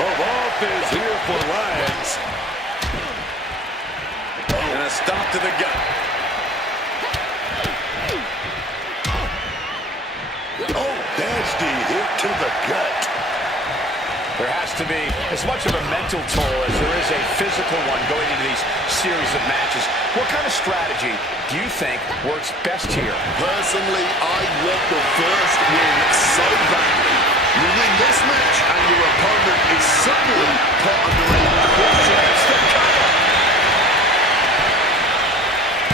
of offense here for Lyons. And a stop to the gut. Oh, nasty hit to the gut. There has to be as much of a mental toll as there is a physical one going into these series of matches. What kind of strategy do you think works best here? Personally, I want the first win so badly. You win this match and your opponent is suddenly put under a crushing step.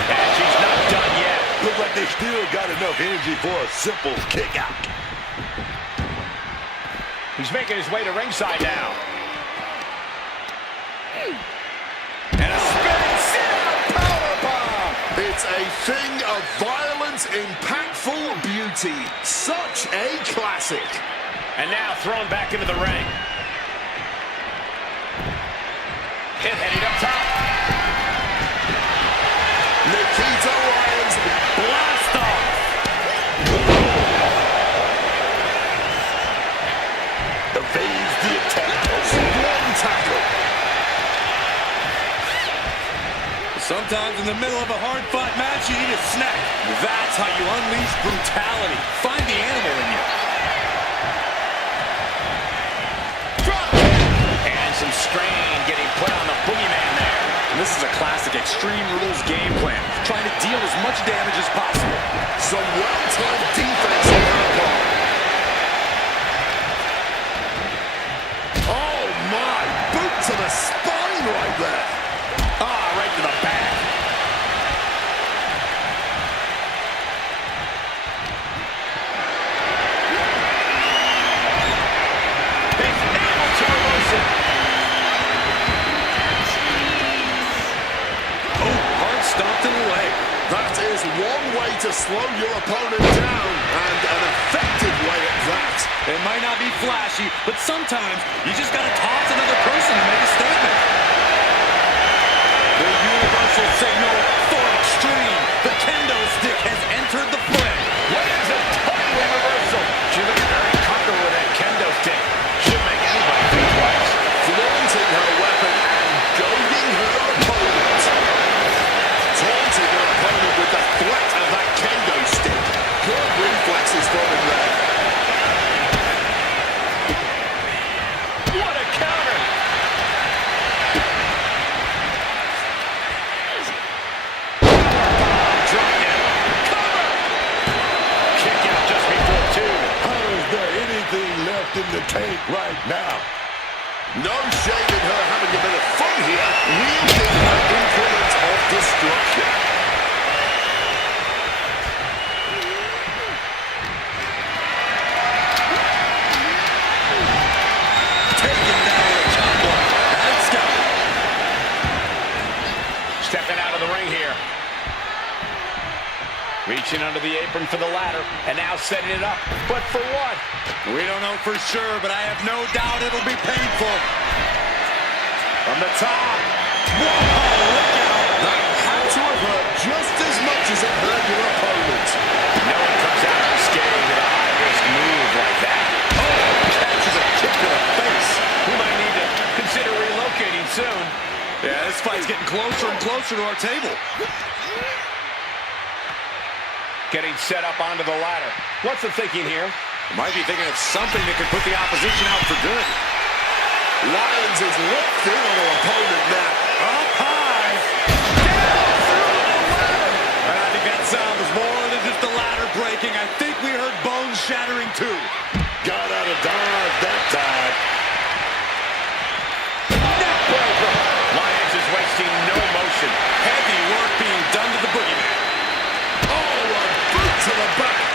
And she's not done yet. Look like they still got enough energy for a simple kick out. He's making his way to ringside now. And a spinning sit-out powerbomb. It's a thing of violence, impactful beauty. Such a classic. And now thrown back into the ring. Hit heading up top. Nikita Lyons blast off. Evades the attack. One tackle. Sometimes in the middle of a hard-fought match, you need a snack. That's how you unleash brutality. Find the animal in you. Drop kick. And some strain getting put on the boogeyman there. And this is a classic Extreme Rules game plan. Trying to deal as much damage as possible. Some well-timed defense on her part. Oh my, boot to the spine right there. Ah, right to the back. He's able to reverse it. Oh, hard stomped in the leg. That is one way to slow your opponent down, and an effective way at that. It might not be flashy, but sometimes you just got to toss another person to make a statement. The universal signal for Extreme. The kendo stick has entered the fray. Lands a total reversal. She looks very comfortable with that kendo stick. Should make anybody think twice. Flaunting her weapon and goading her opponent. Taunting her opponent with the threat of that kendo stick. Good reflexes from him there. What a counter! Drop it. Cover! Kick out just before two. How is there anything left in the tank right now? No shame in her having a bit of fun here, wielding her implement of destruction. Taking down the chop block. Let's go. Stepping out of the ring here. Reaching under the apron for the ladder, and now setting it up. But for what? We don't know for sure, but I have no doubt it'll be painful. From the top. Whoa, look out. That had to have hurt just as much as it hurt your opponent. No one comes out unscathed with a high-risk move like that. Oh, catches a kick to the face. We might need to consider relocating soon. Yeah, this fight's getting closer and closer to our table. Getting set up onto the ladder. What's the thinking here? Might be thinking of something that could put the opposition out for good. Lyons is lifting on her opponent now. Up high. Down through the ladder. And I think that sound was more than just the ladder breaking. I think we heard bones shattering too. Got out of dodge that time. Neckbreaker. Lyons is wasting no motion. Heavy work being done to the boogeyman. Oh, a boot to the back.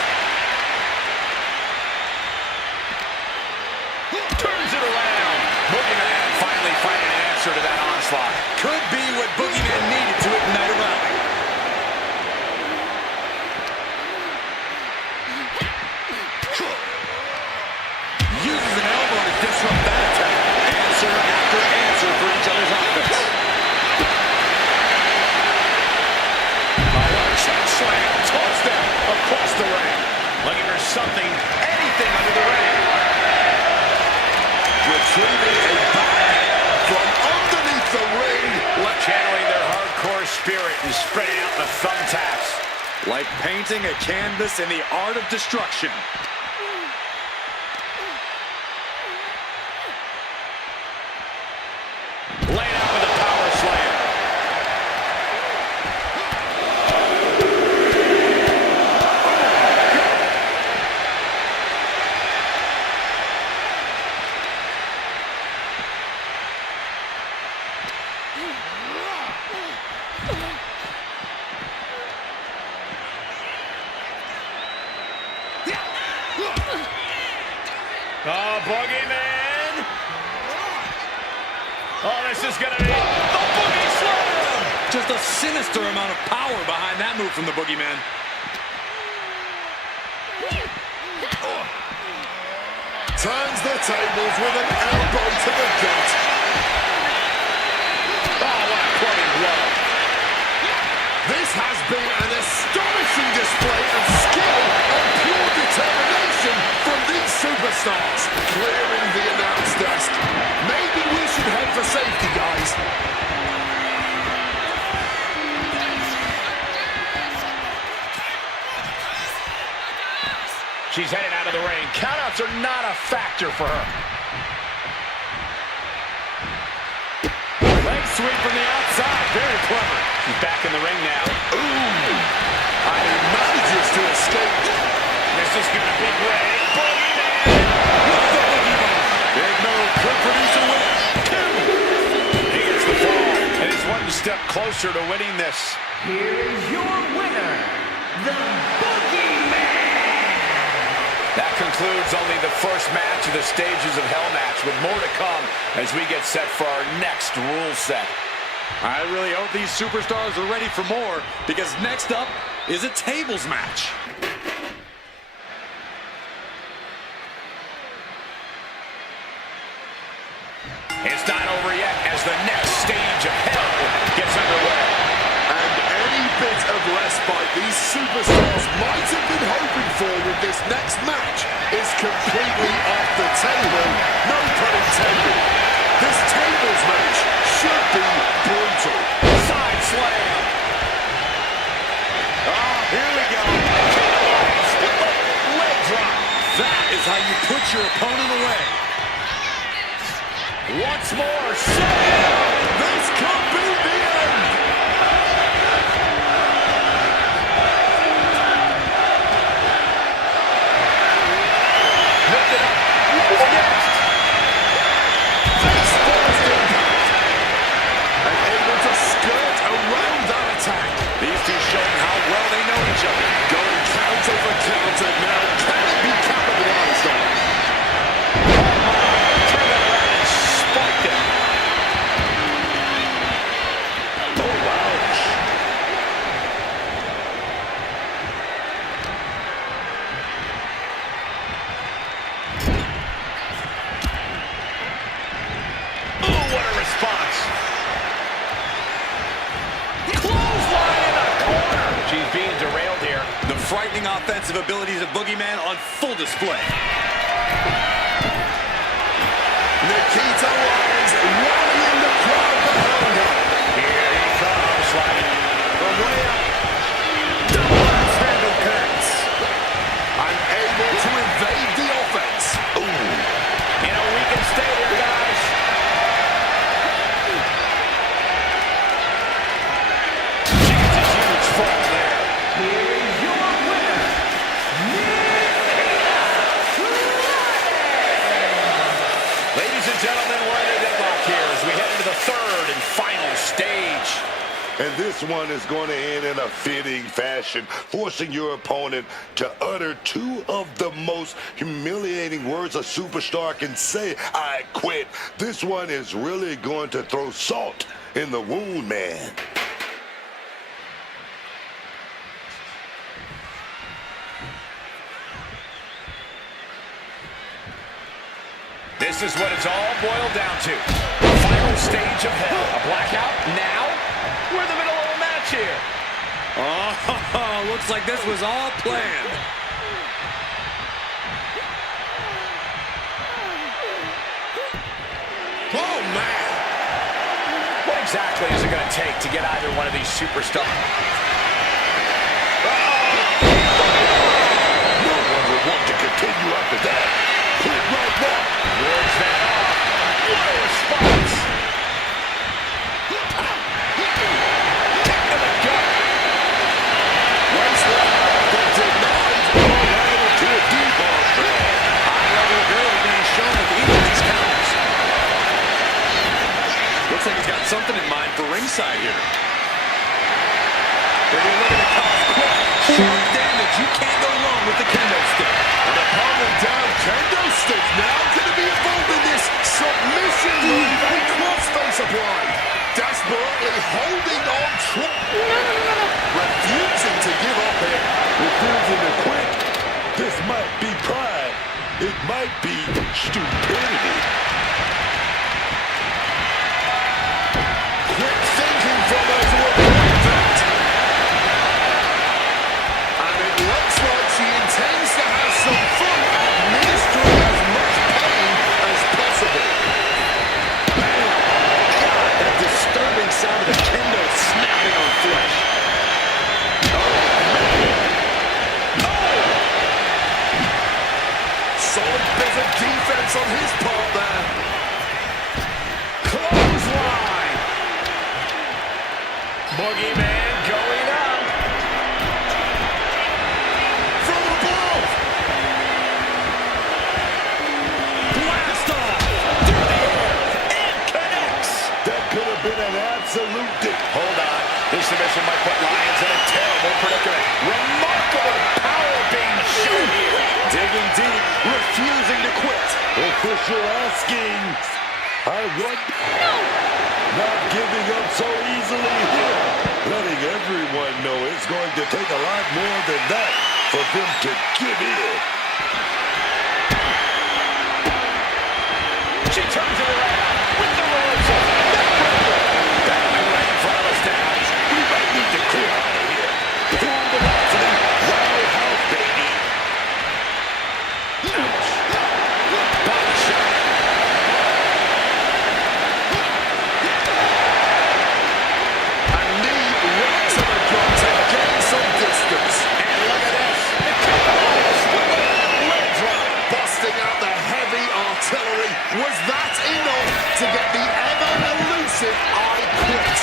Turns it around. Boogeyman finally finding an answer. spirit and spreading out the thumbtacks. Like painting a canvas in the art of destruction. Laid out with a power slam. Oh, Boogeyman! Oh, this is gonna be the Boogie Slam! Just a sinister amount of power behind that move from the Boogeyman. Turns the tables with an elbow to the gut. Oh, what a clubbing blow. This has been an astonishing display of skill and pure determination from these superstars. Clearing the announce desk. Maybe we should head for safety, guys. She's headed out of the ring. Countouts are not a factor for her. Leg sweep from the outside. Very clever. She's back in the ring now. Ooh. And he manages to escape. This is going to be great. Boogeyman! With the Boogie Bomb. Big move. Could produce a win. Two. He gets the fall and is one step closer to winning this. Here is your winner, the Boogeyman. That concludes only the first match of the Stages of Hell match, with more to come as we get set for our next rule set. I really hope these superstars are ready for more, because next up is a tables match. It's not over yet as the next stage of Hell gets underway. And any bit of respite these superstars might have been hoping for with this next match is completely off the table. No pun intended. This tables match should be brutal. Side slam. Oh, here we go. Leg drop. That is how you put your opponent away. Once more. Slam. This could be the end. Lift it up. What's next? Face first impact. And able to skirt around that attack. These two showing how well they know each other. Going counter for counter now. Can it be capitalized on? Turn that around and spiked it. Oh, ouch. Ooh, what a response. Clothesline in the corner. She's being derailed here. The frightening offensive abilities of Boogeyman on full display. Nikita Lyons rallying the crowd behind her. Here he comes, sliding From way up. Double axe handle connects. Unable to evade the offense. Ooh. You know, we can stay here, guys. She gets a huge fall there. Here is your winner, Ladies and gentlemen, we're in a deadlock here as we head into the third and final stage. And this one is going to end in a fitting fashion, forcing your opponent to utter two of the most humiliating words a superstar can say, I quit. This one is really going to throw salt in the wound, man. This is what it's all boiled down to. The final stage of Hell. A blackout now? We're in the middle of a match here. Oh, looks like this was all planned. Oh, man. What exactly is it going to take to get either one of these superstars? No one would want to continue after that. Hit right now. Wards that off. What a response. Kick to the gut. But denied. To a D-ball strike. High level ability being shown with each of these counters. Looks like he's got something in mind for ringside here. They're looking to cause quick, sharp damage. You can't go wrong with the kendo stick. And the palm down kendo stick now going to be involved in this submission move. A crossface applied. Desperately holding on. Refusing to give up here. Refusing to quit. This might be pride. It might be stupidity. Quick thinking from us will break that. And it looks like she intends to have some fun administering as much pain as possible. God, that disturbing sound of the kendo snapping on flesh. Solid bit of defense on his part there. Clothesline. Boogeyman going up. From above. Blast off through the air and connects. That could have been an absolute Hold on. This submission might put Lyons in a terrible predicament. Remarkable power being shown here. Digging deep, refusing to quit. official asking. I want not giving up so easily here. Letting everyone know it's going to take a lot more than that for them to give in. She turns it around with the reversal. Battling right in front of us now. We might need to clear out of here. Full velocity, roundhouse, baby. Ouch. Body shot. A knee right to the gut to gain some distance. And look at this. Leg drop. Busting out the heavy artillery. Was that enough to get the ever-elusive I Quit?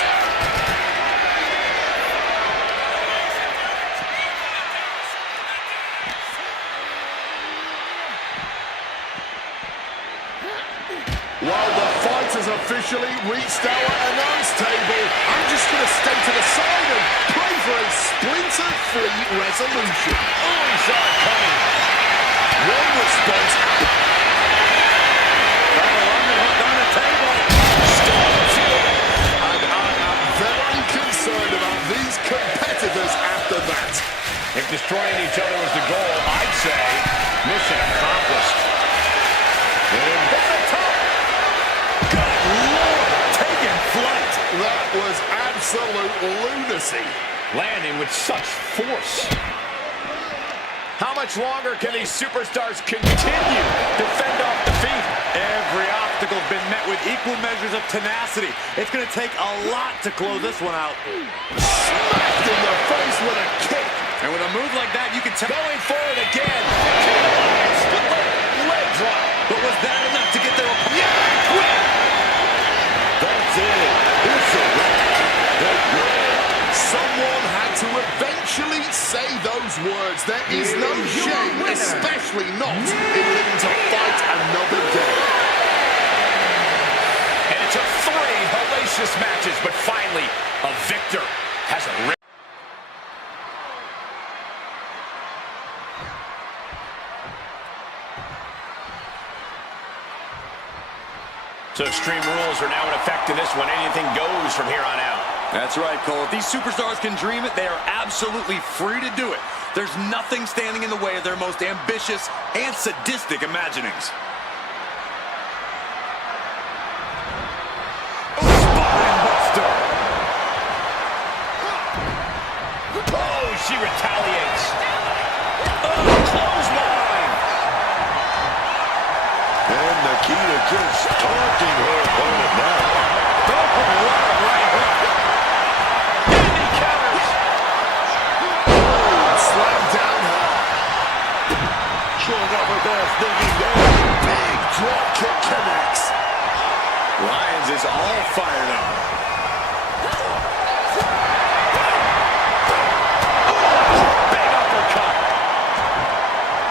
While the fight has officially reached our announce table, I'm just going to stay to the side and pray for a splinter-free resolution. Oh, he saw it coming. One response. And I'm very concerned about these competitors after that. If destroying each other was the goal, I'd say mission accomplished. And hit the top. Good Lord, taking flight. That was absolute lunacy. Landing with such force. How much longer can these superstars continue to fend off defeat? Every obstacle's been met with equal measures of tenacity. It's going to take a lot to close this one out. Smacked in the face with a kick. And with a move like that, you can tell. Going forward again. Leg drop. But was that enough to get their opponent? Yeah, quit. That's it. It's a wrap. That win. Someone had to eventually say those words. There is no shame, especially not in living to fight another day. And it took 3 hellacious matches, but finally, a victor has a ring. So Extreme Rules are now in effect in this one. Anything goes from here on out. That's right, Cole. If these superstars can dream it, they are absolutely free to do it. There's nothing standing in the way of their most ambitious and sadistic imaginings. Spine buster. Oh, she retaliates. Oh, clothesline. And Nikita just taunting her opponent now. Oh, what a right Lyons is all fired up. Big uppercut.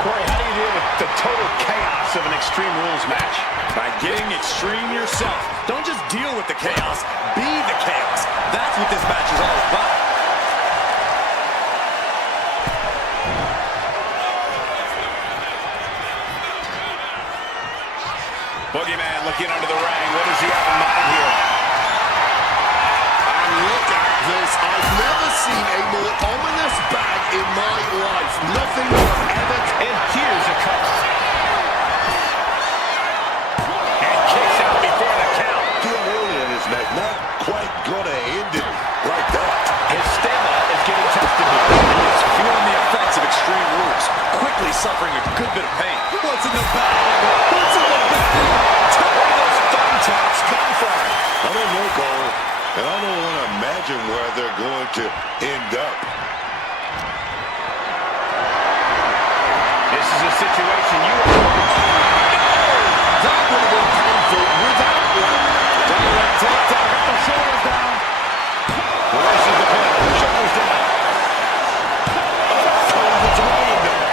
Corey, how do you deal with the total chaos of an Extreme Rules match? By getting extreme yourself. Don't just deal with the chaos, be the chaos. That's what this match is all about. Boogeyman looking under the ring. What does he have in mind here? And look at this. I've never seen a more ominous bag in my life. Nothing will ever... And here's a cover. And kicks out before the count. Still early in this match, not quite gonna end it like that. His stamina is getting tested here. He is feeling the effects of Extreme Rules, quickly suffering a good bit of pain. What's in the bag? What's in the bag? Where do those thumbtacks come from? I don't know, Cole, and I don't want to imagine where they're going to end up. This is a situation you are... That would have been painful without one. Direct takedown, got the shoulders down. Releases the pin, shoulders down. It's right there.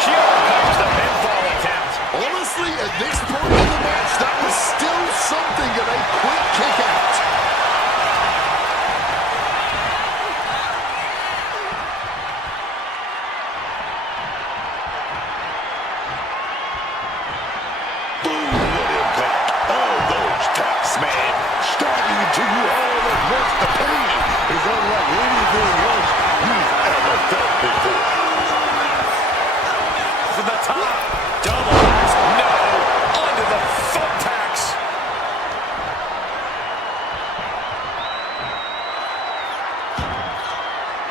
She overcomes the pinfall attempt. Honestly, at this point in the match, that was still something of a quick kick out. Boom, what impact. All those taps, man. Starting to you all at once. The pain is unlike anything else you've ever felt before. To the top. Double axe, no. Onto the thumbtacks.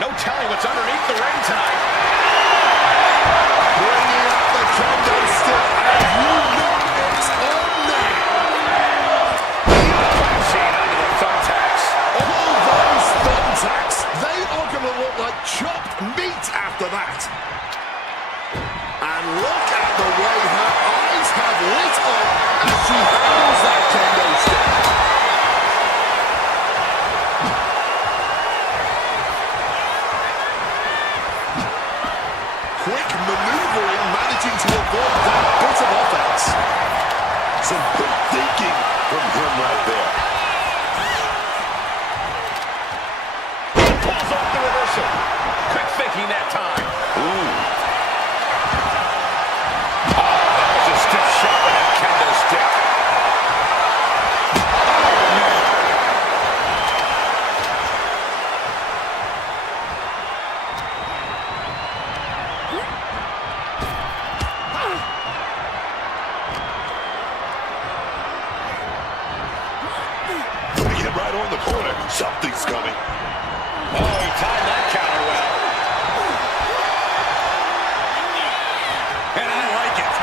No telling what's underneath the ring tonight. Bringing up the kendo stick, and you know it's on now. Crashing onto the thumbtacks. All those thumbtacks, they are going to look like chopped meat after that. And look at the way her eyes have lit up as she handles that kendo stick. Quick maneuvering, managing to avoid that bit of offense. Some good thinking from him right there. Pulls off the reversal. Quick thinking that time. Ooh. That was a stiff shot with that kendo stick. Putting it right on the corner. Something's coming. Oh, he timed that counter well. And I like it.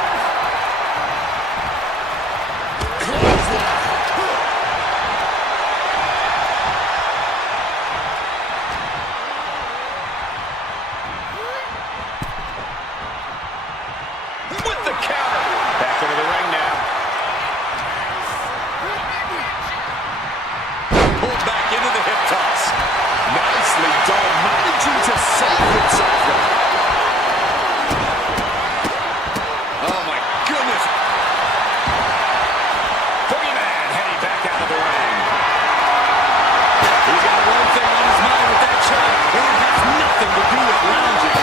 With the counter. Back into the ring now. Pulled back into the hip toss. Nicely done, managing to save himself there. Oh my goodness. Boogeyman heading back out of the ring. He's got one thing on his mind with that shot, and it has nothing to do with lounging.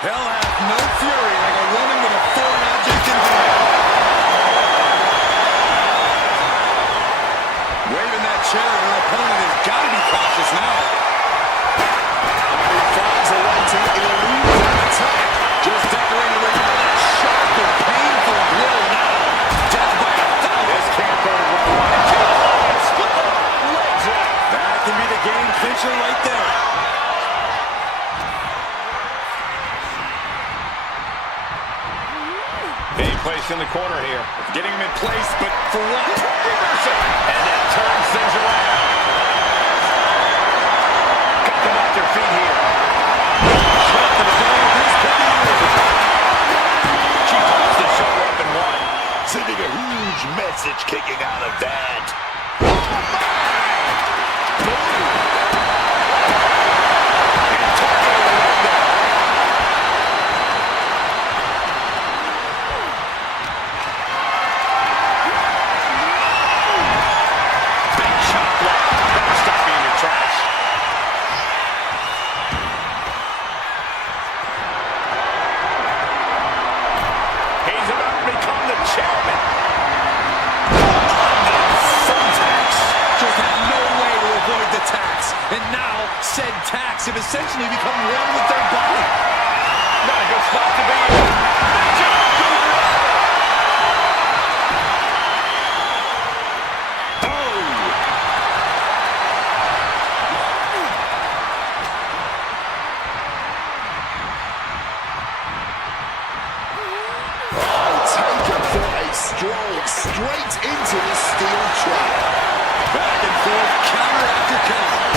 Hell hath no fury like a woman with a foreign object in hand. Waving that chair at her opponent has got to be cautious now. He finds a way to elude that attack. Just decorating the ring with that sharp and painful blow now. Death by a thousand. This can't go well. Split them up. Legs up. That can be the game clincher right there. Being placed in the corner here. Getting him in place, but for what? Reversal. And that turns things around. And now, said tacks have essentially become one with their body. Not a good spot to be in. Stroll straight into the steel trap. Back and forth, counter after counter.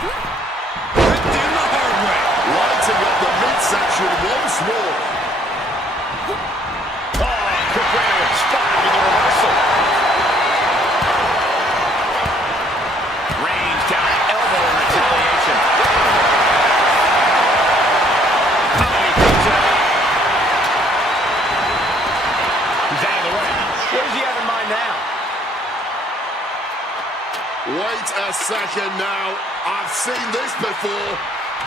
Ripped in the hard way. Lighting up the midsection once more. Quick way to spot with the reversal. Range down elbow in retaliation. He pulls it out. He's out of the ring. What does he have in mind now? Wait a second now. I've seen this before.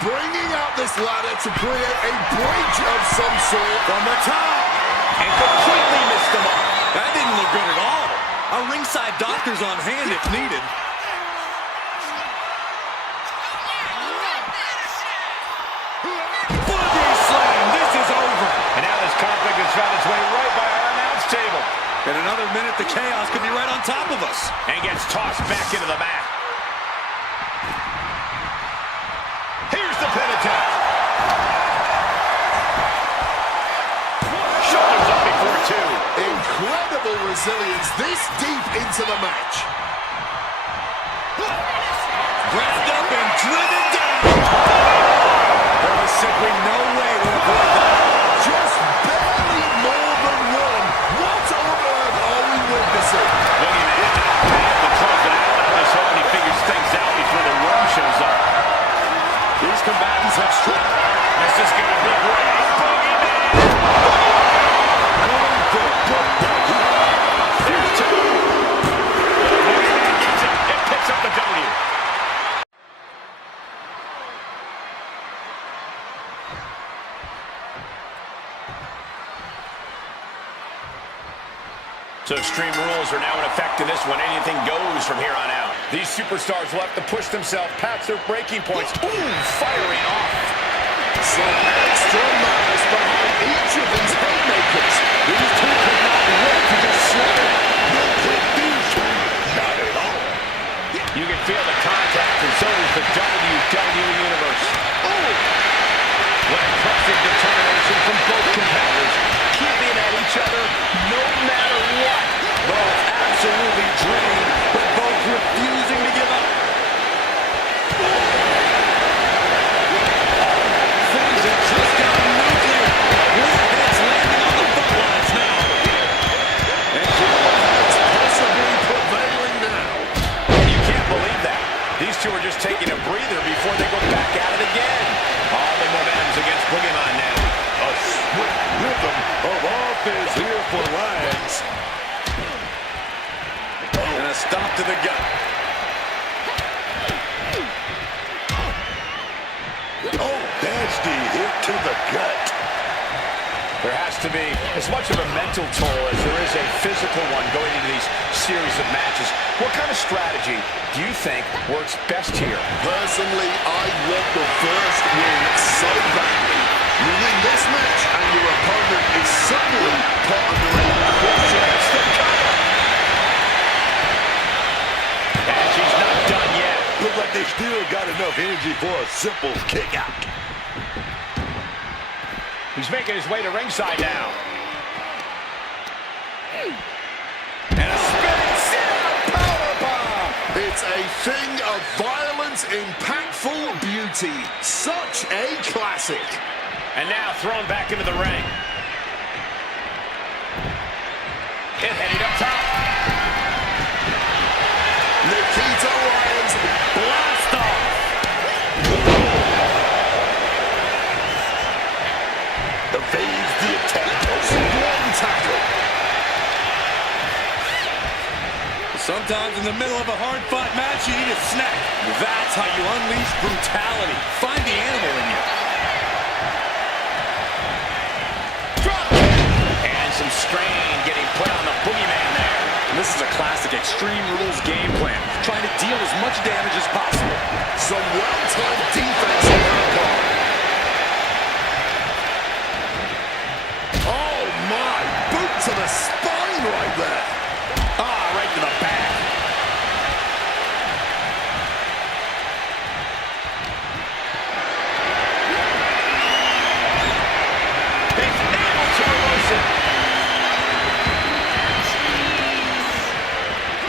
Bringing out this ladder to create a bridge of some sort. From the top. And completely missed the mark. That didn't look good at all. A ringside doctor's on hand if needed. Boogie slam. This is over. And now this conflict has found its way right by our announce table. In another minute, the chaos could be right on top of us. And gets tossed back into the mat. Here's the pin attempt. Shoulders up before two. Incredible resilience this deep into the match. Grabbed up and driven down. There was simply no way to avoid that. Just barely more than one. What on earth are we witnessing? Looking at it now, to close it out. I'm just hoping he figures things out before the worm shows up. These combatants have struck. This is going to be great. Here's two. It picks up the W. So Extreme Rules are now in effect in this one. Anything goes from here on out. These superstars will have to push themselves past their breaking points. Ooh, firing off. Some extra malice behind each of these haymakers. These two could not wait to just slap it out. No quick douche. Not at all. You can feel the contact, and so does the WWE Universe. Ooh! What impressive determination from both competitors. Keeping at each other no matter what. Both absolutely drained, but both refusing to give up. Things have just gotten nuclear. More hits landing on the front lines now. And It's possibly prevailing now. You can't believe that. These two are just taking a breather before they go back at it again. All the momentum's against Boogeyman now. A swift rhythm of offense here for Lions. and a stop to the gut. Oh, nasty hit to the gut. There has to be as much of a mental toll as there is a physical one going into these series of matches. What kind of strategy do you think works best here? Personally, I want the first win so badly. You win this match and your opponent is suddenly put under a crucial step. And she's not done yet. Look like they still got enough energy for a simple kick out. He's making his way to ringside now. And a spinning sit-out powerbomb. It's a thing of violent, impactful beauty. Such a classic. And now thrown back into the ring. It headed up top. Nikita Lyons blast off. Evades the attack. One tackle. Sometimes Sometimes in the middle of a hard-fought match, you need a snack. That's how you unleash brutality. Find the animal in you. Drop kick. And some strain getting put on the boogeyman there. And this is a classic Extreme Rules game plan, trying to deal as much damage as possible. Some well-timed defense on her part. Oh my, boot to the spine right there. Ah, right to the back. He's able to reverse it.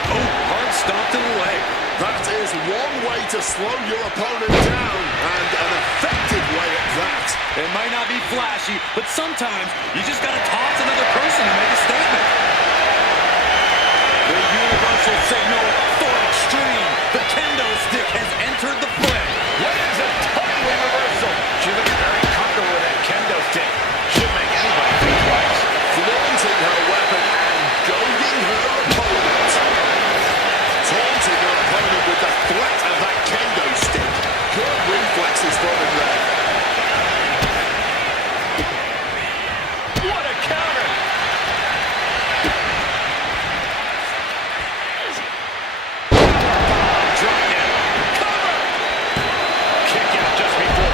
Oh, hard stomp to the leg. That is one way to slow your opponent down, and an effective way at that. It might not be flashy, but sometimes you just gotta toss another person to make a statement. The universal signal for Extreme. The kendo stick has entered the fray. Lands a timely reversal. She looks very comfortable with that kendo stick. Should make anybody think twice. Flaunting her weapon and goading her opponent. Taunting her opponent with the threat of that kendo stick. Good reflexes from him there.